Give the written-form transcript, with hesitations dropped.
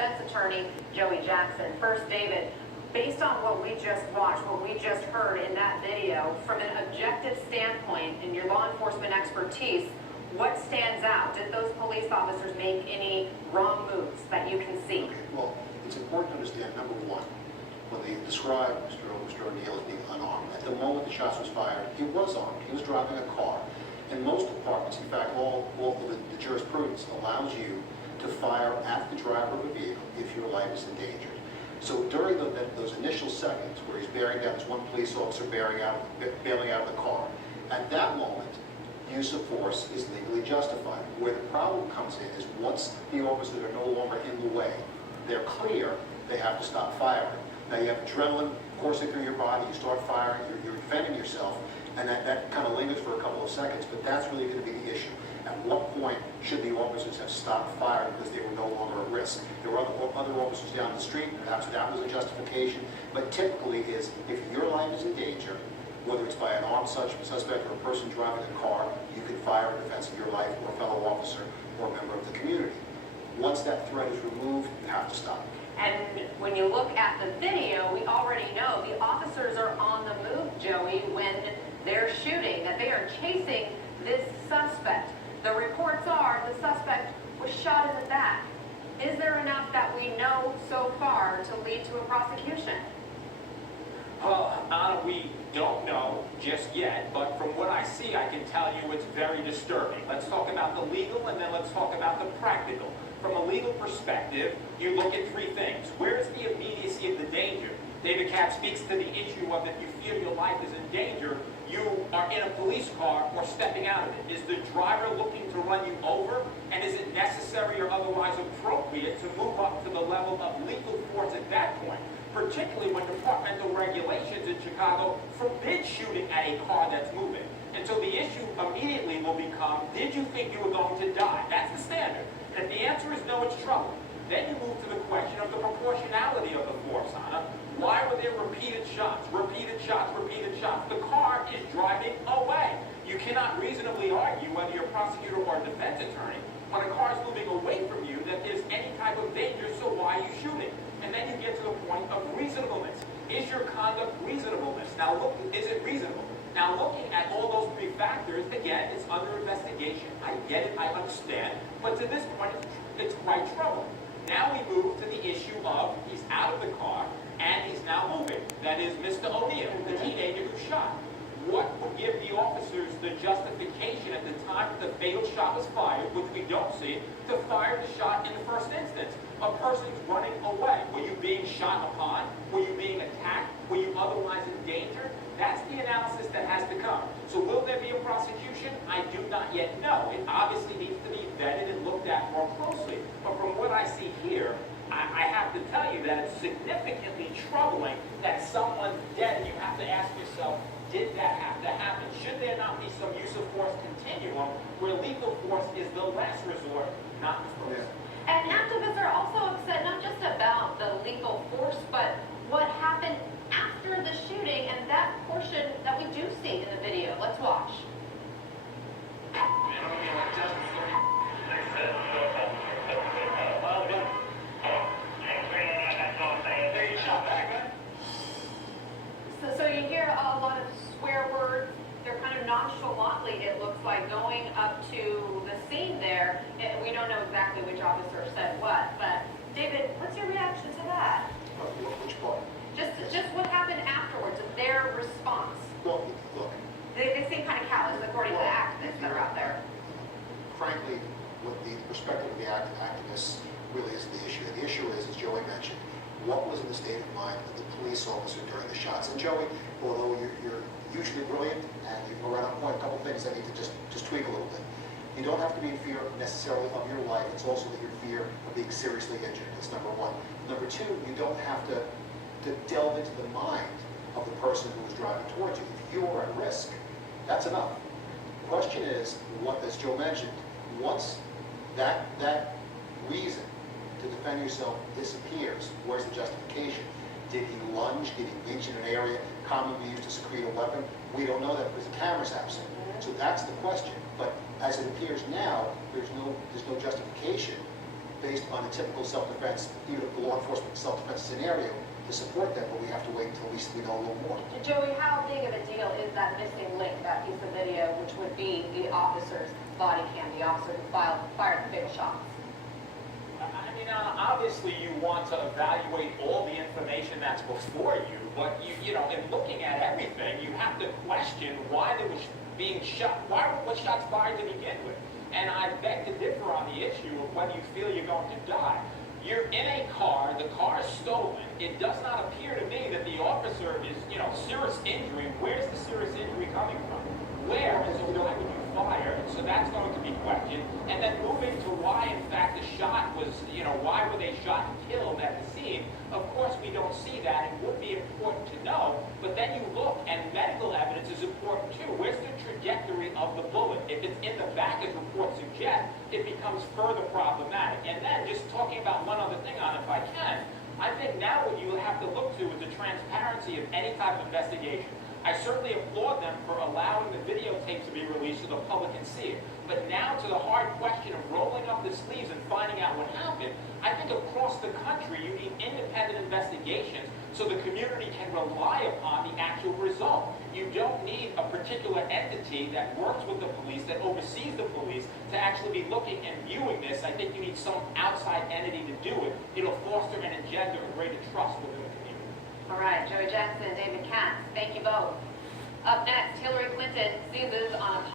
defense attorney, Joey Jackson. First, David, based on what we just watched, what we just heard in that video, from an objective standpoint and your law enforcement expertise, what stands out? Did those police officers make any wrong moves that you can see? Okay, well, it's important to understand, number one, when they describe Mr. O'Neill as being unarmed, at the moment the shots was fired, he was armed. He was driving a car. And most departments, in fact, all of the jurisprudence allows you to fire at the driver of a vehicle if your life is endangered. So during those initial seconds where he's bearing down, there's one police officer bailing out of the car, at that moment, use of force is legally justified. Where the problem comes in is once the officers are no longer in the way, they're clear, they have to stop firing. Now you have adrenaline coursing through your body, you start firing, you're defending yourself, and that kind of lingers for a couple of seconds, but that's really going to be the issue. At what point should the officers have stopped firing because they were no longer at risk? There were other officers down the street, perhaps that was a justification, but typically is if your life is in danger, whether it's by an armed suspect or a person driving a car, you can fire in defense of your life or a fellow officer or a member of the community. Once that threat is removed, you have to stop. And when you look at the video, we already know the officers are on the move, Joey, when they're shooting, that they are chasing this suspect. The reports are the suspect was shot in the back. Is there enough that we know so far to lead to a prosecution? Well, Anna, we don't know just yet, but from what I see, I can tell you it's very disturbing. Let's talk about the legal and then let's talk about the practical. From a legal perspective, you look at three things. Where is the immediacy of the danger? David Katz speaks to the issue of if you feel your life is in danger, you are in a police car or stepping out of it. Is the driver looking to run you over? And is it necessary or otherwise appropriate to move up to the level of lethal force at that point? Particularly when departmental regulations in Chicago forbid shooting at a car that's moving. And so the issue immediately will become, did you think you were going to die? That's the standard. And if the answer is no, it's trouble. Then you move to the question of the proportionality of the force, Anna. Why were there repeated shots, repeated shots, repeated shots? The car is driving away. You cannot reasonably argue, whether you're a prosecutor or a defense attorney, when a car is moving away from you, that there's any type of danger, so why are you shooting? And then you get to the point of reasonableness. Is your conduct reasonableness? Now, look, is it reasonable? Now, looking at all those three factors, again, it's under investigation. I get it, I understand. But to this point, it's quite troubling. Now we move to the issue of he's out of the car and he's now moving. That is Mr. O'Neill, the teenager who shot. What would give the officers the justification at the time that the fatal shot was fired, which we don't see, to fire the shot in the first instance? A person's running away. Were you being shot upon? Were you being attacked? Were you otherwise endangered? That's the analysis that has to come. So will there be a prosecution? I do not yet know. It obviously needs to be vetted and looked at more closely. But from what I see here, I have to tell you that it's significantly troubling that someone's dead, and you have to ask yourself, did that have to happen? Should there not be some use of force continuum where lethal force is the last resort, not the first? And activists are also upset not just about the lethal force, but what happened after the shooting and that portion that we do see in the video. Let's watch. So you hear a lot of swear words. They're kind of nonchalantly, it looks like, going up to the scene there. We don't know exactly which officer said what, but David, what's your reaction to that? Which part? Just what happened afterwards, their response. Well, look. They seem kind of callous, according to the activists that are out there. Frankly, what the perspective of the activists really isn't the issue. The issue is, as Joey mentioned, what was in the state of mind of the police officer during the shots? And Joey, although you're hugely brilliant and you're right on point, a couple of things I need to just tweak a little bit. You don't have to be in fear necessarily of your life. It's also that you're in fear of being seriously injured. That's number one. Number two, you don't have to delve into the mind of the person who was driving towards you. If you are at risk, that's enough. The question is, what, as Joe mentioned, once that reason to defend yourself disappears, where's the justification? Did he lunge? Did he reach in an area commonly used to secrete a weapon? We don't know that because the camera's absent. So that's the question. But as it appears now, there's no justification based on a typical self-defense, the law enforcement self-defense scenario to support that, but we have to wait until we know a little more. Joey, how big of a deal is that missing link, that piece of video, which would be the officer's body cam, the officer who fired the fatal shots? I mean, obviously you want to evaluate all the information that's before you, but you know, in looking at everything, you have to question why there was being shot, what shots fired to begin with. And I beg to differ on the issue of whether you feel you're going to die. You're in a car, the car is stolen. It does not appear to me that the officer is, you know, serious injury. Where's the serious injury coming from? Where? And so why would you fire? And so that's going to be questioned. And then moving to why, in fact, the shot was, you know, why were they shot and killed at the scene? Of course, we don't see that. It would be important to know. But then you look, and medical evidence is important too. Where's the trajectory of the bullet? If it's in the back, as reports suggest, it becomes further problematic. And then, just talking about one other thing on it, if I can, I think now what you have to look to is the transparency of any type of investigation. I certainly applaud them for allowing the videotapes to be released so the public can see it. But now to the hard question of rolling up the sleeves and finding out what happened, I think across the country you need independent investigations so the community can rely upon the actual result. You don't need a particular entity that works with the police, that oversees the police, to actually be looking and viewing this. I think you need some outside entity to do it. It'll foster and engender a greater trust within the community. All right, Joey Jackson, David Katz, thank you both. Up next, Hillary Clinton seizes on a